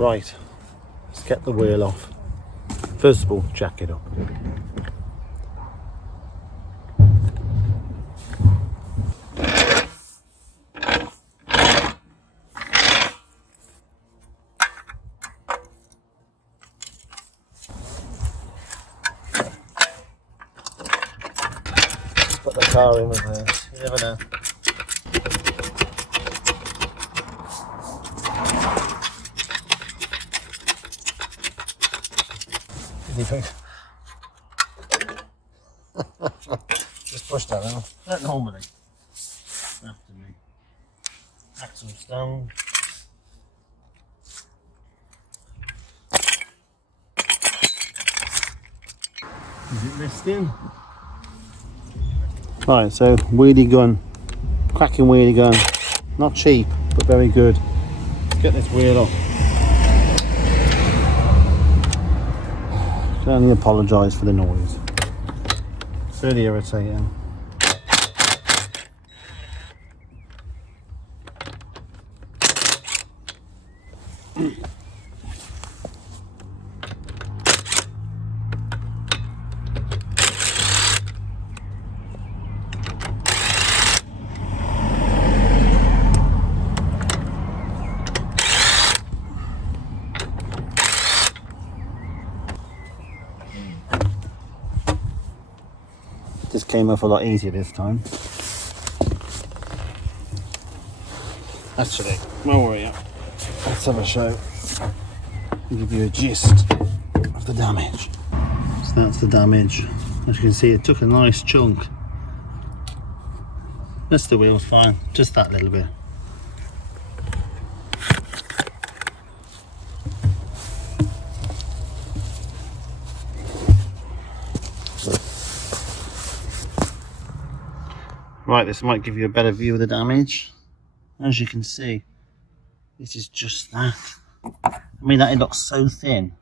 Right, let's get the wheel off. First of all, jack it up. Put the car in reverse, you never know. Just push that out. Not normally. After me. Axle stone. Is it listing? Right, so wheelie gun. Cracking wheelie gun. Not cheap, but very good. Let's get this wheel off. I can only apologise for the noise. It's really irritating. This came off a lot easier this time. Actually, where were you? Let's have a show and give you a gist of the damage. So that's the damage. As you can see, it took a nice chunk. That's the wheel's fine, just that little bit. Right, this might give you a better view of the damage. As you can see, this is just that. I mean, that it looks so thin.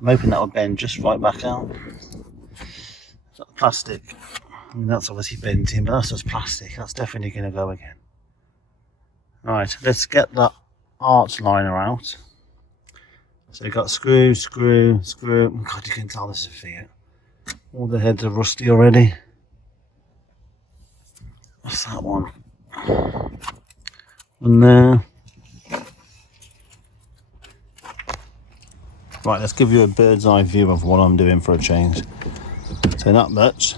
I'm hoping that will bend just right back out. That plastic, I mean, that's obviously bent in, but that's just plastic. That's definitely going to go again. Right, let's get that arch liner out. So you've got screw, screw, screw. God, you can tell this is a Fiat. All the heads are rusty already. What's that one? And there. Right, let's give you a bird's eye view of what I'm doing for a change. So not much.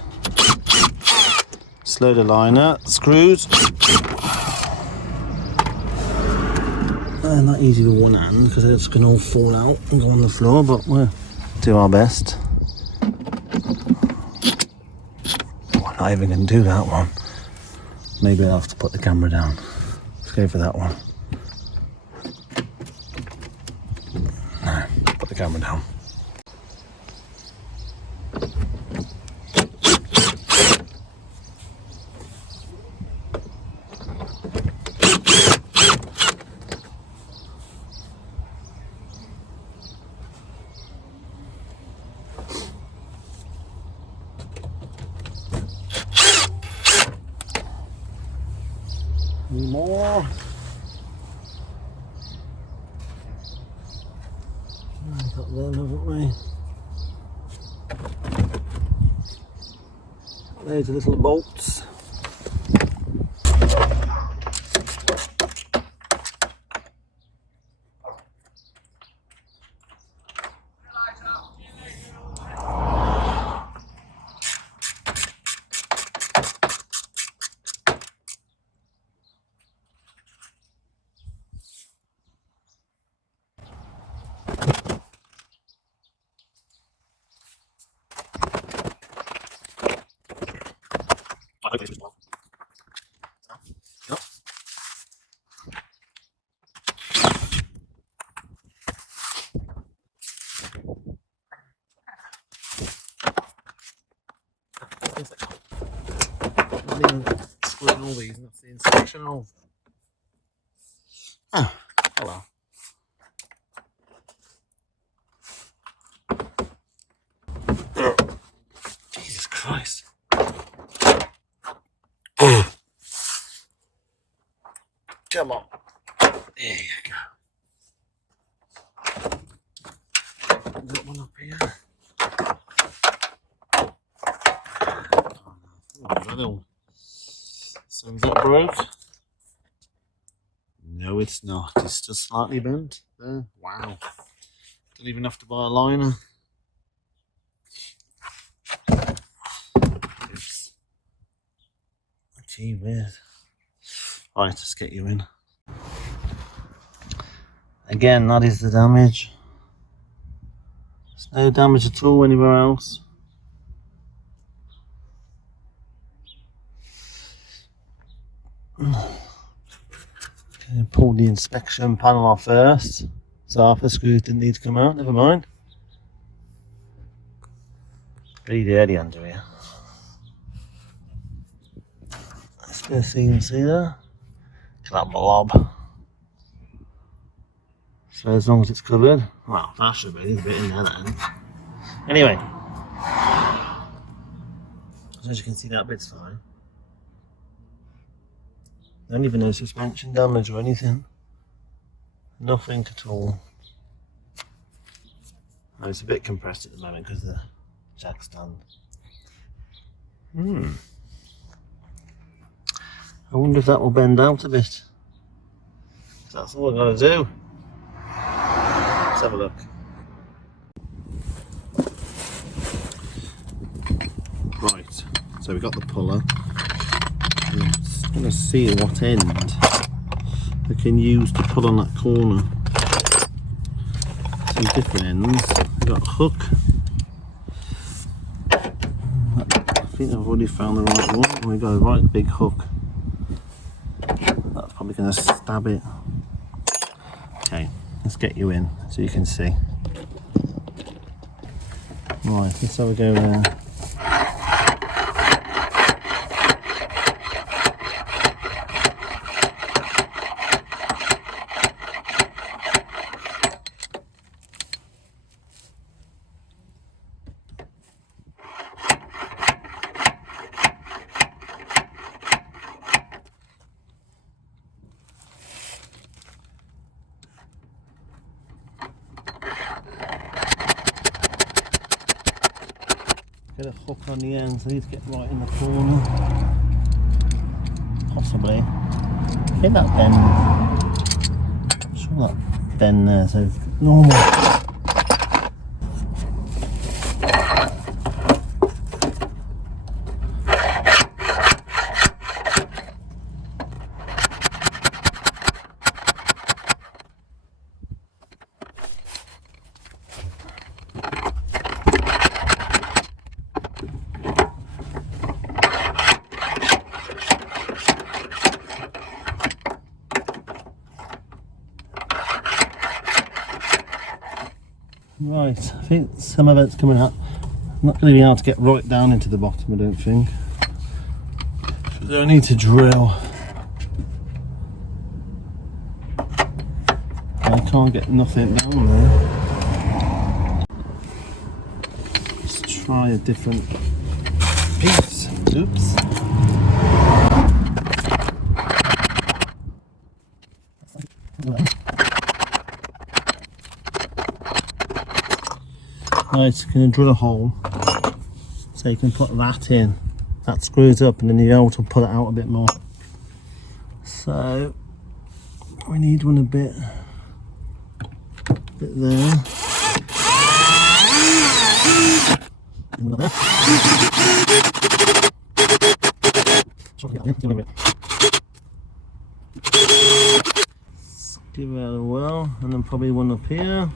Slow the liner, screws. Not easy with one hand because it's going to all fall out and go on the floor, but we'll do our best. We're not even going to do that one. Maybe I'll have to put the camera down. Let's go for that one. No, put the camera down. More. We've got them, haven't we? There's the little bolts. Not even screwing all these, and that's the inspection of. Oh, hello. Jesus Christ. Come on. There you go. might get one up here. Oh, so is that broke? No, it's not. It's just slightly bent. There. Wow. Don't even have to buy a liner. Oops. Gee whiz. Right, let's get you in. Again, that is the damage. There's no damage at all anywhere else. Okay, pull the inspection panel off first. So half the screws didn't need to come out, never mind. Pretty dirty under here. Let's go seams here. Look at that blob. So as long as it's covered, well, that should be, there's a bit in there then. Anyway, so as you can see, that bit's fine. I don't even know suspension damage or anything. Nothing at all. Oh, it's a bit compressed at the moment because of the jack stand. I wonder if that will bend out a bit. That's all I've got to do. Let's have a look. Right, so we've got the puller. I'm just going to see at what end we can use to pull on that corner. Some different ends. We've got a hook. I think I've already found the right one. We've got a right big hook. That's probably going to stab it. Okay, let's get you in so you can see. Right, let's have a go there. Get a hook on the end, so I need to get right in the corner. Possibly. I think that bend. I'm sure that bend there, so normal. Right, I think some of it's coming up. I'm not going to be able to get right down into the bottom, I don't think. So I need to drill. I can't get nothing down there. Let's try a different piece. Oops. Right, going to drill a hole so you can put that in. That screws up and then you're able to pull it out a bit more. So we need one a bit there. Give it a whirl and then probably one up here.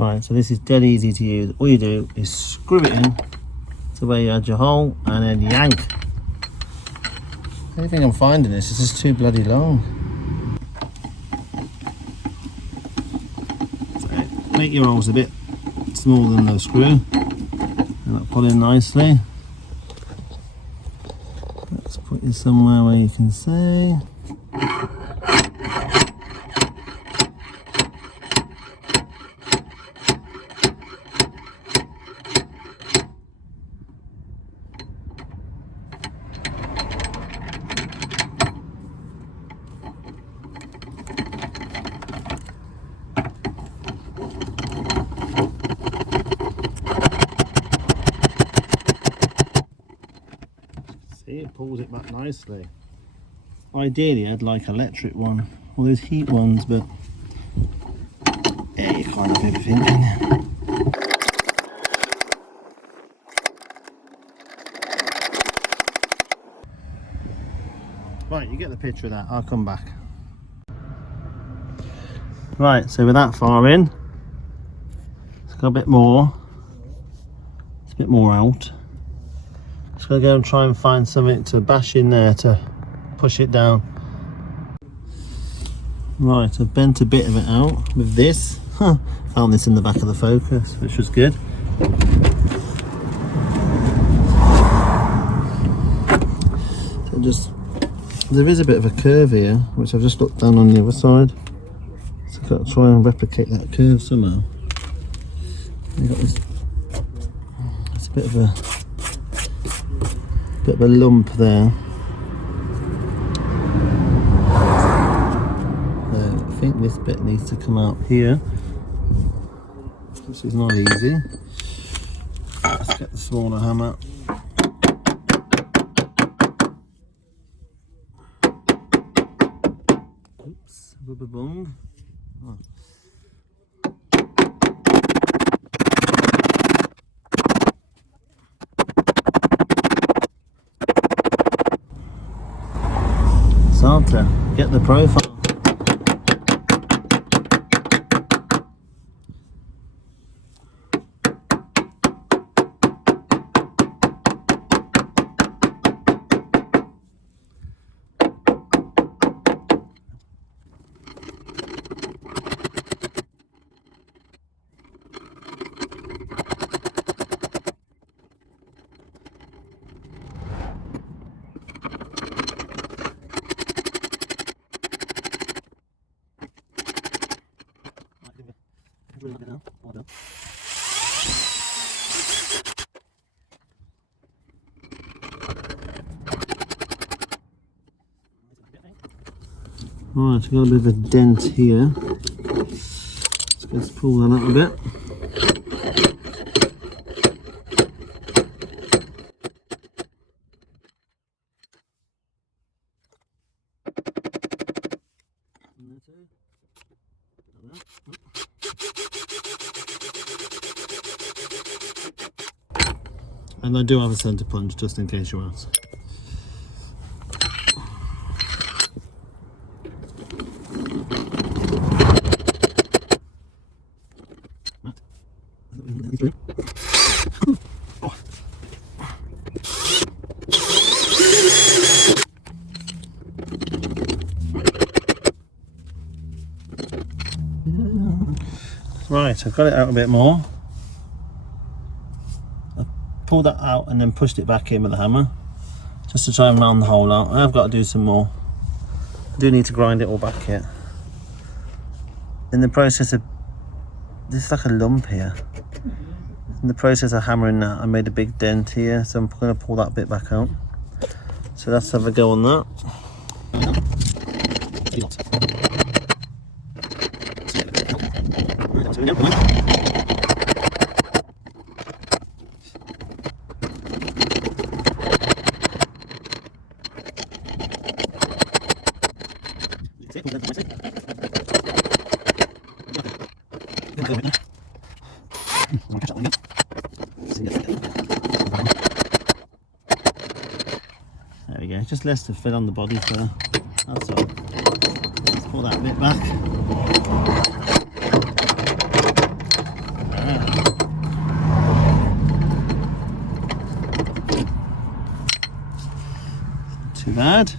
Right, so this is dead easy to use. All you do is screw it in to where you had your hole and then yank. The only thing I'm finding is this is too bloody long. So make your holes a bit smaller than the screw and that'll pull in nicely. Let's put you somewhere where you can see. See, it pulls it back nicely. Ideally, I'd like electric one, or those heat ones, but yeah, you kind of everything, can you? Right, you get the picture of that. I'll come back. Right, so we're that far in. It's got a bit more. It's a bit more out. Just gonna go and try and find something to bash in there to push it down. Right, I've bent a bit of it out with this. Found this in the back of the Focus, which was good. So just, there is a bit of a curve here, which I've just looked down on the other side. So I've got to try and replicate that curve somehow. You've got this, it's a bit of a lump there. I think this bit needs to come out here. This is not easy. Let's get the smaller hammer. Oops, rubber bung. Oh. Start to get the profile. Right, I've got a bit of a dent here. Let's pull that out a bit. And I do have a centre punch, just in case you ask. Right, I've got it out a bit more. I pulled that out and then pushed it back in with the hammer, just to try and round the hole out. I have got to do some more. I do need to grind it all back here. In the process of, there's like a lump here. In the process of hammering that, I made a big dent here, so I'm going to pull that bit back out. So let's have a go on that. There we go, just less to fit on the body there. That's all. Let's pull that bit back. Not too bad.